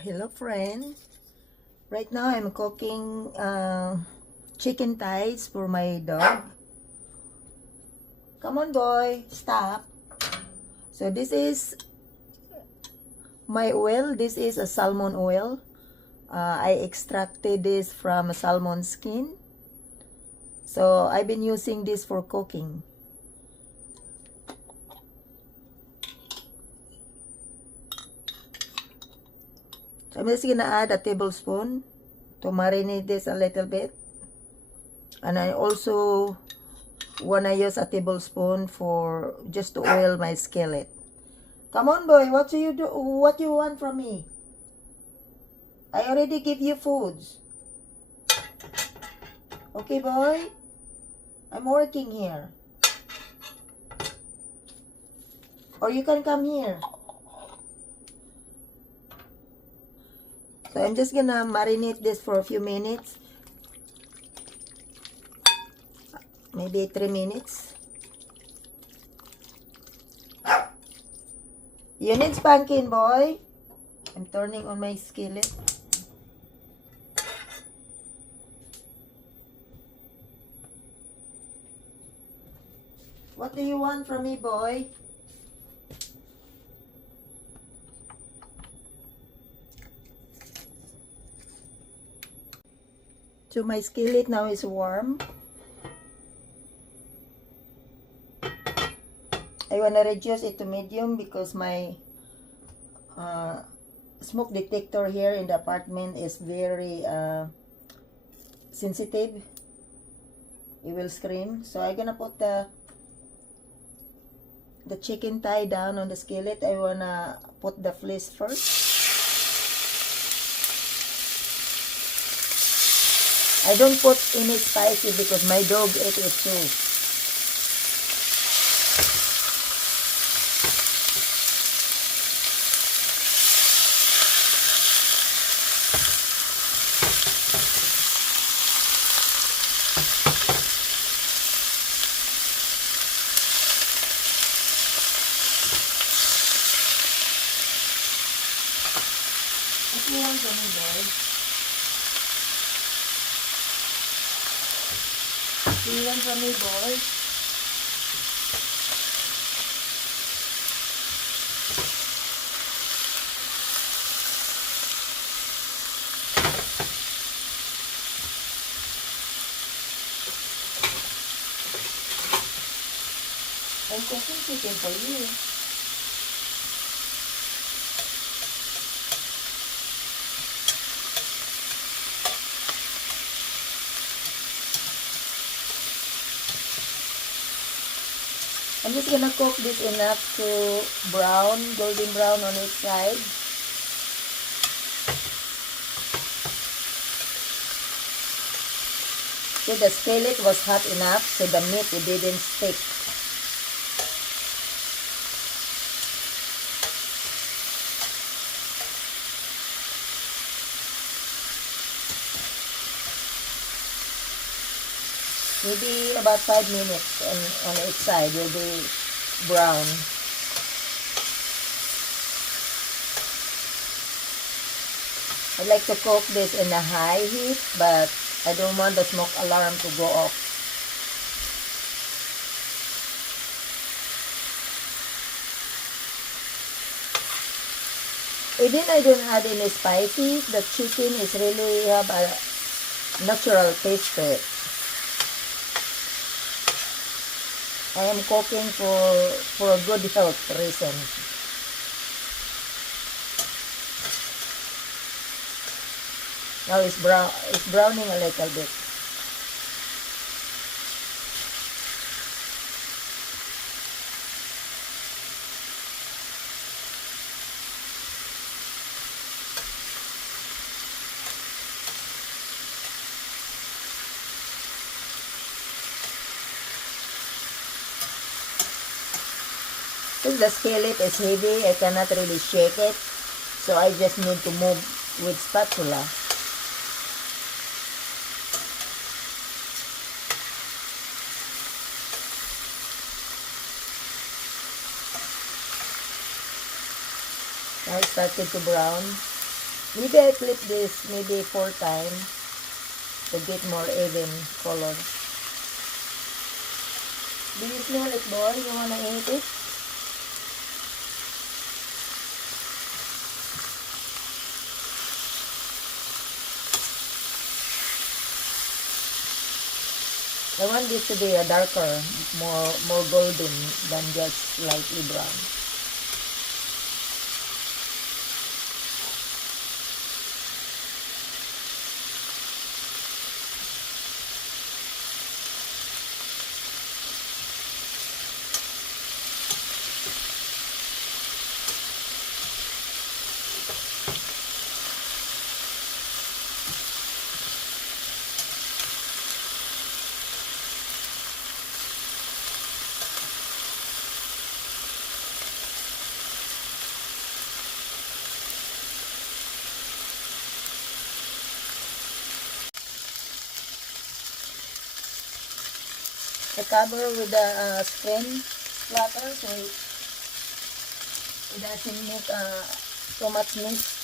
Hello friend. Right now I'm cooking chicken thighs for my dog. Come on boy, stop. So this is my oil. This is a salmon oil. I extracted this from a salmon skin. So I've been using this for cooking. So I'm just gonna add a tablespoon to marinate this a little bit. And I also wanna use a tablespoon for just to oil my skillet. Come on boy, what do you do? What you want from me? I already give you foods. Okay boy? I'm working here. Or you can come here. So I'm just gonna marinate this for a few minutes. Maybe 3 minutes. You need spanking, boy. I'm turning on my skillet. What do you want from me, boy? So my skillet now is warm. I wanna reduce it to medium because my smoke detector here in the apartment is very sensitive. It will scream. So I'm gonna put the chicken thigh down on the skillet. I wanna put the flesh first. I don't put any spicy because my dog ate it too. What do you want from me, boy? What do you want from me, boy? I'm cooking chicken for you. I'm just gonna cook this enough to brown, golden brown on each side. So the skillet was hot enough so the meat it didn't stick. Maybe about 5 minutes on each side will be brown. I like to cook this in a high heat, but I don't want the smoke alarm to go off. Even I don't add any spices, the chicken is really have a natural taste to it. I am cooking for a good health reason. Now it's browning a little bit. Since the skillet is heavy, I cannot really shake it. So I just need to move with spatula. Now it started to brown. Maybe I flip this maybe 4 times to get more even color. Do you smell it, boy? You wanna eat it? I want this to be a darker, more golden than just lightly brown. I cover with the screen splatter so it doesn't make so much mist.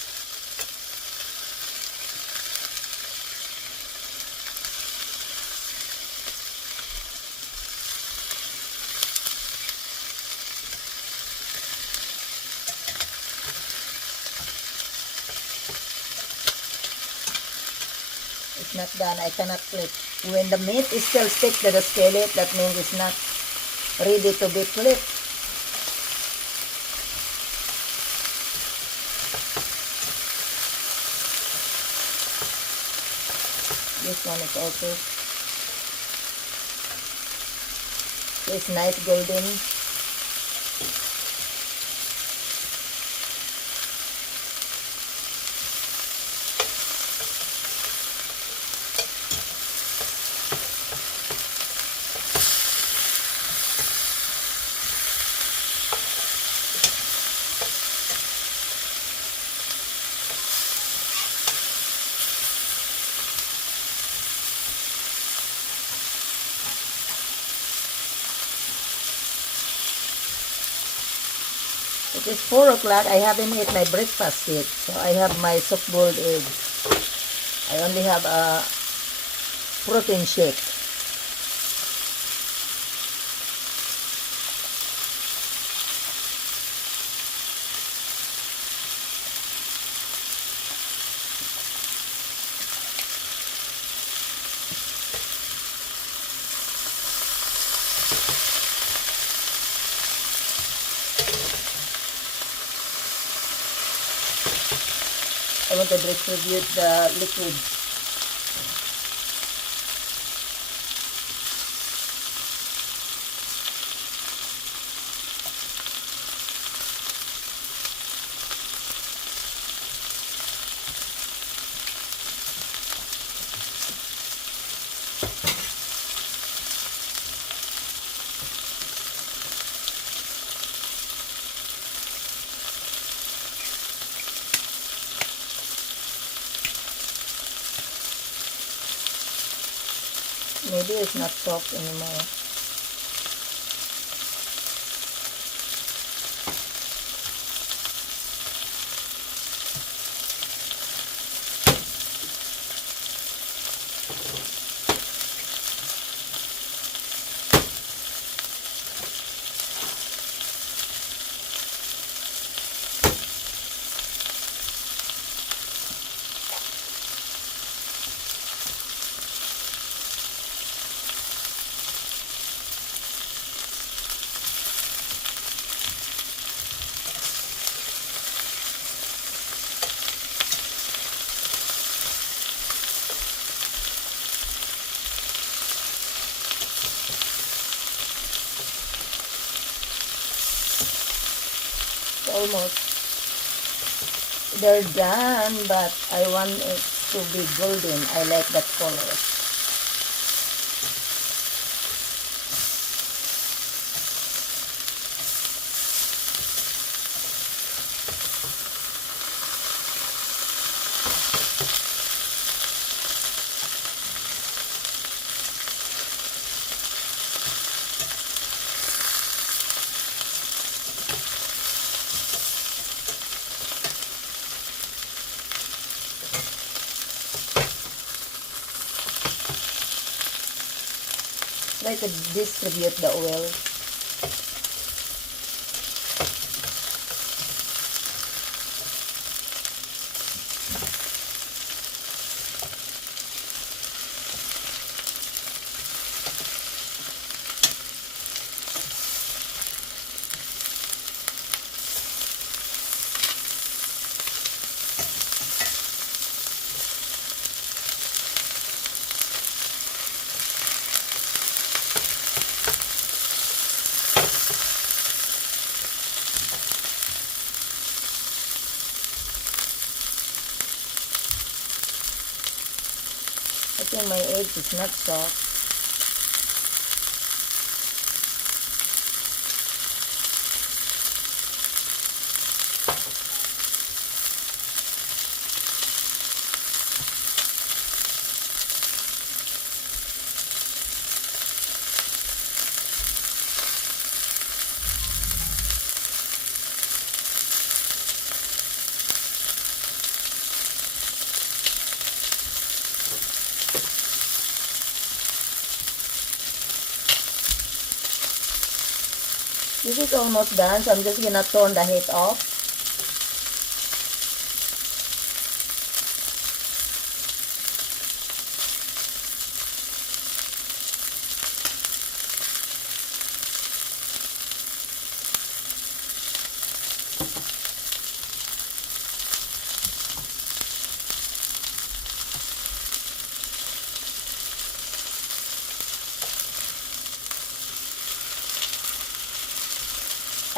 It's not done. I cannot flip. When the meat is still stick to the skillet, that means it's not ready to be flipped. This one is also, it's nice golden. It is 4 o'clock. I haven't eaten my breakfast yet. So I have my soft-boiled eggs. I only have a protein shake. I want to distribute the liquids. Maybe it's not soft anymore. Almost. They're done, but I want it to be golden. I like that color. Try to distribute the oil. I think my eggs is not soft. This is almost done, so I'm just gonna turn the heat off.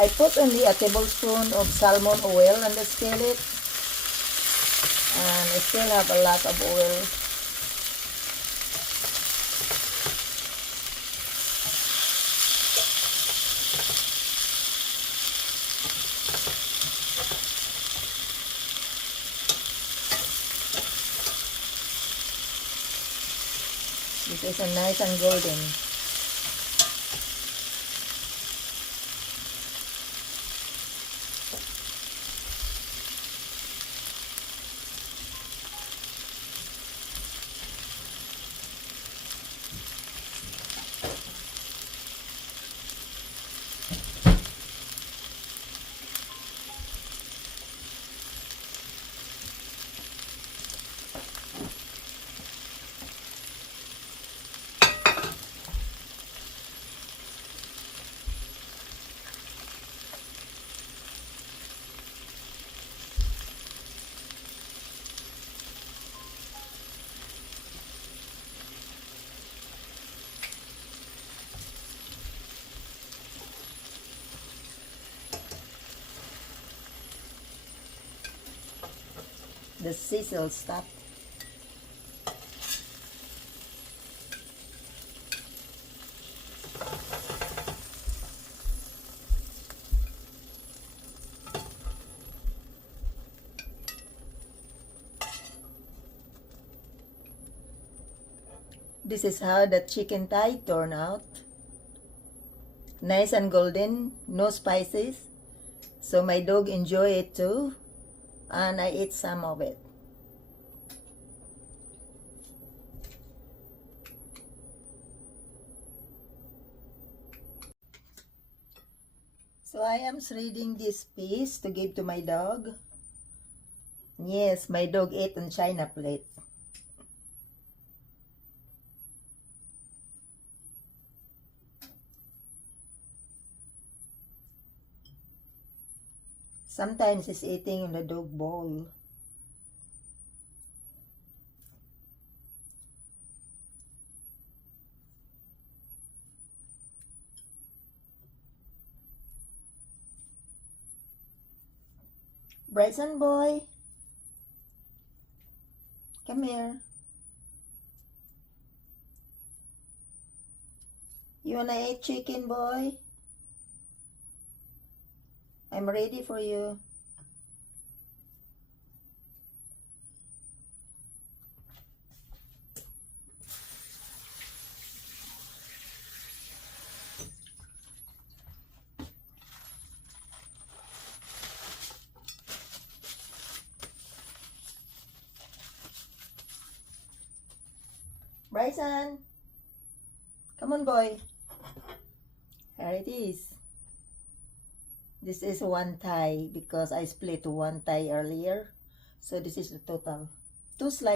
I put only a tablespoon of salmon oil on the skillet, and I still have a lot of oil. This is a nice and golden. The sizzle stopped. This is how the chicken thigh turned out. Nice and golden, no spices. So my dog enjoy it too, and I eat some of it. So I am shredding this piece to give to my dog. Yes, my dog ate on china plate. Sometimes he's eating in the dog bowl. Bryson boy, come here. You wanna eat chicken, boy? I'm ready for you. Bryson, Come on, boy. Here it is. This is one thigh because I split one thigh earlier. So this is the total. 2 slices.